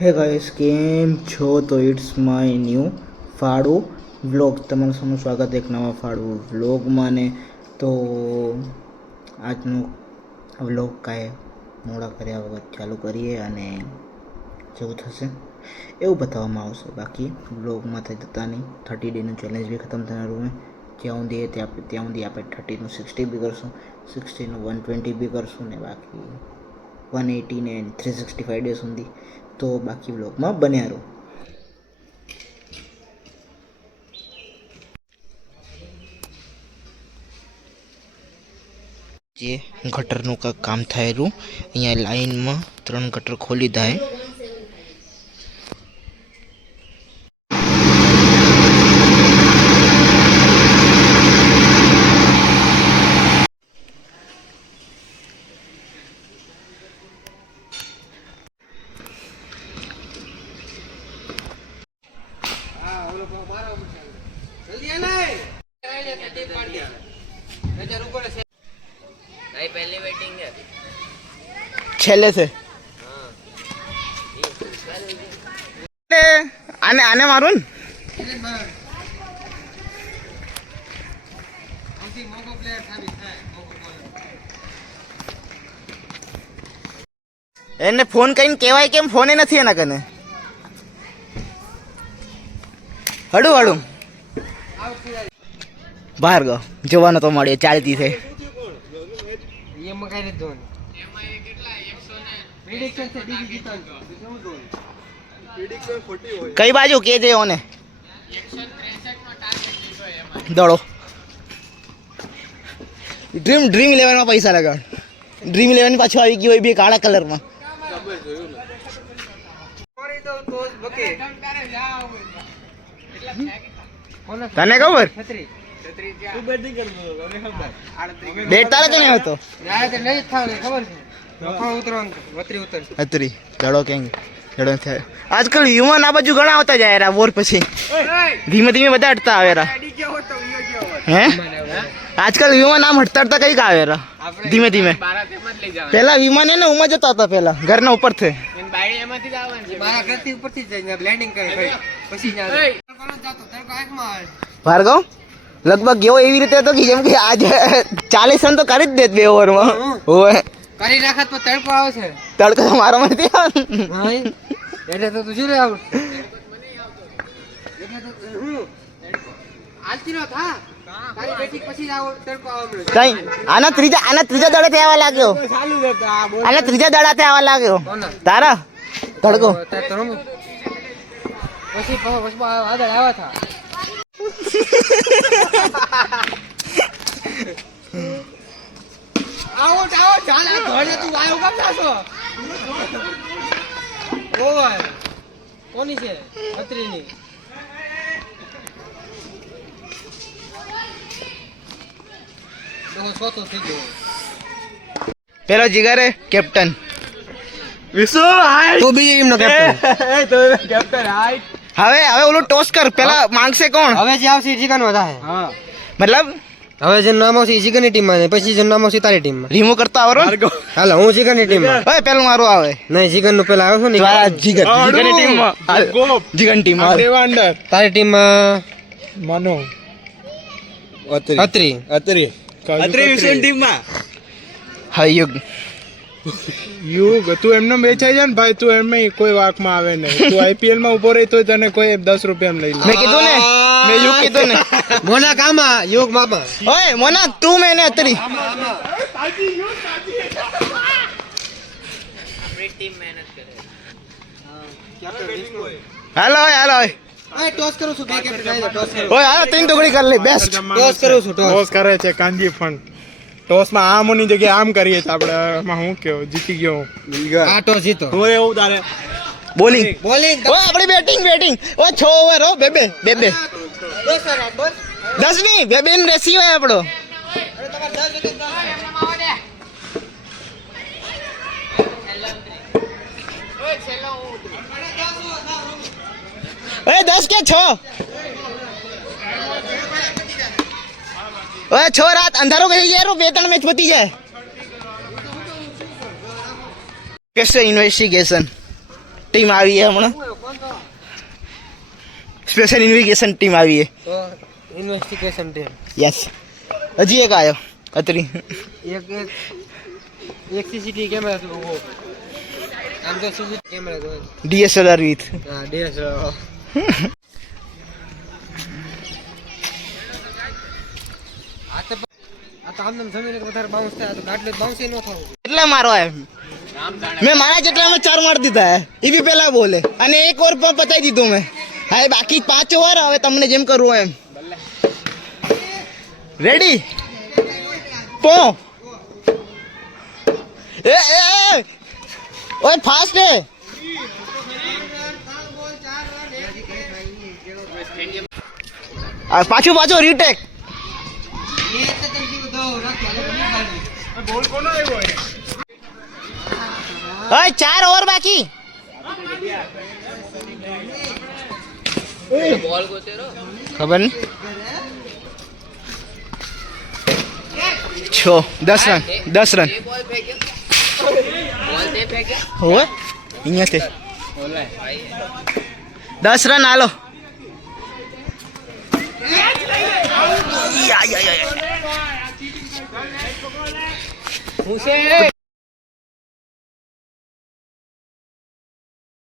હે ગાઈસ, કેમ છો? તો ઇટ્સ માય ન્યૂ ફાળુ વ્લોગ. તમારું સૌનું સ્વાગત એક નવા ફાળુ વ્લોગમાં. ને તો આજનું વ્લોગ કાંઈ મોડા કર્યા વગર ચાલુ કરીએ અને જેવું થશે એવું બતાવવામાં આવશે. બાકી વ્લોગમાં થઈ જતા નહીં. 30 ડેનું ચેલેન્જ બી ખતમ થનારું હોય. જ્યાં સુધી આપણે 30નું 60 બી કરશું, 60નું 120 બી કરશું ને બાકી 180 ને 365 ડે સુધી. તો બાકી વ્લોગમાં બન્યા રહો. જે ગટરનું કાંઈક કામ થયેલું, અહીંયા લાઈનમાં 3 ગટર ખોલી થાય. છેલ્લે છે આને આને મારું ને એને ફોન કરીને કહેવાય કેમ ફોને નથી એના કને. હડું હડું બહાર ગયો જોવાનો તો મળે ચાલતી છે. કઈ બાજુ કે છે ઓને દોડો. ડ્રીમ 11 માં પૈસા લગાડ. ડ્રીમ 11 પાછું આવી ગયું હોય બે કાળા કલરમાં. તને ખબર બેટ તારે તો નહીં હતો. અત્રી દડો કેંગ દડો થાય. આજકાલ યુવાન આ બાજુ ઘણા આવતા જાય રા વોર પછી ધીમે ધીમે બધા હટતા આવે રા. હે આજકાલ વિમાન આમ હટતા હટતા કઈક આવે રા ધીમે ધીમે. પેલા વિમાન એને ઉમાં જતા હતા પેલા ઘરના ઉપર થી. ભાર્ગવ લગભગ એવો એવી રીતે હતો કે જેમ કે આજે 40 રન તો કરી જ દે 2 ઓવરમાં. હોય કરી નાખત તો તડકો આવે છે. તડકો તો મારો માંથી આવે એટલે તો તું શું રે આઉટ એટલે તો આલતી નો થા તારી બેટિંગ પછી આવો તડકો આવે કઈ. આના ત્રીજા દડે આવવા લાગ્યો. આના ત્રીજા દડાતે આવવા લાગ્યો તારા તડકો પછી આગળ આવ્યા થા. આવો ચાલ આ ઘરે તું આયો કમ થાશો. ઓય કોની છે અત્રીની તો સોતો થઈ ગયો. પેલો જીગરે કેપ્ટન વિશુ હાય તો બી એમનો કેપ્ટન તો કેપ્ટન હાય. હવે ઓલું ટોસ કર. પેલા માંગશે કોણ? હવે જે આવશે જીગન વધારે. હા મતલબ હવે જે નામ આવશે જીગનની ટીમ માં પછી જે નામ આવશે તારી ટીમ માં. રીમૂવ કરતા આવરો હાલો હું જીગનની ટીમ માં. હવે પેલું મારું આવે નહીં જીગન નું પેલા આવે છે ને જીગનની ટીમ માં. જીગન ટીમ માં દેવાંડર. તારી ટીમ માં માનો અત્રી વિશુ ટીમ માં. હા યુગ તું એમને વેચાઈ જાય ને ભાઈ. તું એમ કોઈ વાક માં આવે નહીં. તું આઈપીએલ માં ઉભો રહી તો તને કોઈ 10 રૂપિયા લઈ લે. મેં કીધું ને મેં યુગ કીધું ને મોના કામા યુગ મામા. ઓય મોના તું મેને અત્રી આપણી ટીમ મહેનત કરે. હાલો ઓય ટોસ કરું છું. બે કેપ્ટન આવી ટોસ કરો. ઓય હાલો 3 ટુકડી કરી લે. બેસ્ટ ટોસ કરું છું. ટોસ કરે છે કાંજી ફંડ. ટોસ માં આમોની જગ્યાએ આમ કરીએ છીએ આપણે. એમાં હું કેવો જીતી ગયો. આ ટોસ જીતો. ઓય એવું તારે બોલિંગ ઓય આપણી બેટિંગ ઓય 6 ઓવર હો. બે 10 ની બે ને રેસી હોય આપણો. ઓય 10 કે 6 ઓય 6 રાત અંધારો કહી જાય. 2-3 મેચ પતી જાય. कैसे इन्वेस्टिगेशन ટીમ આવી છે હમણાં, સ્પેશિયલ ઇન્વેસ્ટિગેશન ટીમ આવી છે. Investigation team. યસ, હજી એક આવ્યો અત્રી. એક સીસીટીવી કેમેરા તો આમ તો સીસીટીવી કેમેરા તો DSLR વિથ. હા DSLR. આ તો આમને જમીને વધારે બાઉન્સ થાય તો ગાડલે બાઉન્સ ન થવું. કેટલા મારો એમ મેં મારા જેટલામાં 4 મારી દીધા હે. એ બી પેલા બોલે અને એક ઓવર પણ પતાવી દીધું મેં. હા બાકી 5 ઓવર. હવે તમને જેમ કરવું એમ. રેડી પો એ ઓય ફાસ્ટ હે. આ પાછું રીટેક. ઓય 4 ઓવર બાકી. ખબર નહીં 10 રન હોય અહીંયાથી 10 રન હાલો. હું છે